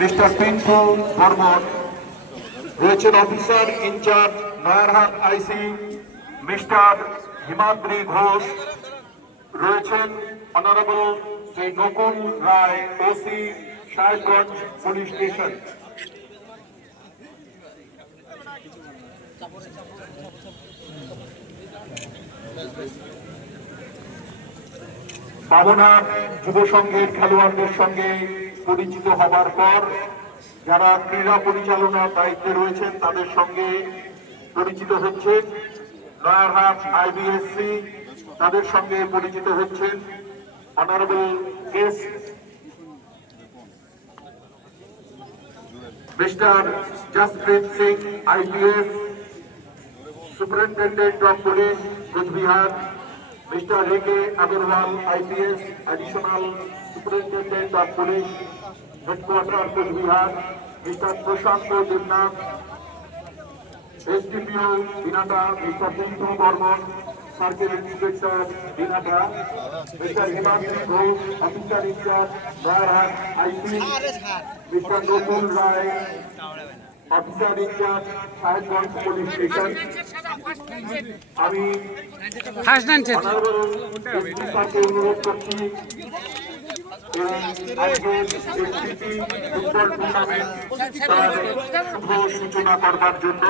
Mister Pintu Barman, রয়েছেন officer incharge Nayarhat IC mister Himadri Ghosh, রয়েছেন honourable Shri Nakul Roy OC Sahebganj police station. Pabna যুব সংঘের খেলোয়াড়দের সঙ্গে পরিচিত হবার পর যারা ক্রীড়া পরিচালনার দায়িত্বে রয়েছেন তাদের সঙ্গে পরিচিত হচ্ছেন। নয়ারহাট আইবিএসসি তাদের সঙ্গে পরিচিত হচ্ছেন। Honourable guest mister Jaspreet Singh IPS, superintendent of police Cooch Behar, Mr. A.K. Agarwal, IPS, Additional Superintendent of Police, Headquarters, Coachbihar, Mr. Prashanto Devnath, SDPO, Dinata, Mr. Pintu Bormon, Circle Inspector, Dinata, Mr. Himadri Ghosh, Officer in charge, Nayarhat, IC, Mr. Nokul Rai, Officer in charge, Sahebanj Police Station. আমি অনুরোধ করছি football tournament তার শুভ সূচনা করবার জন্য।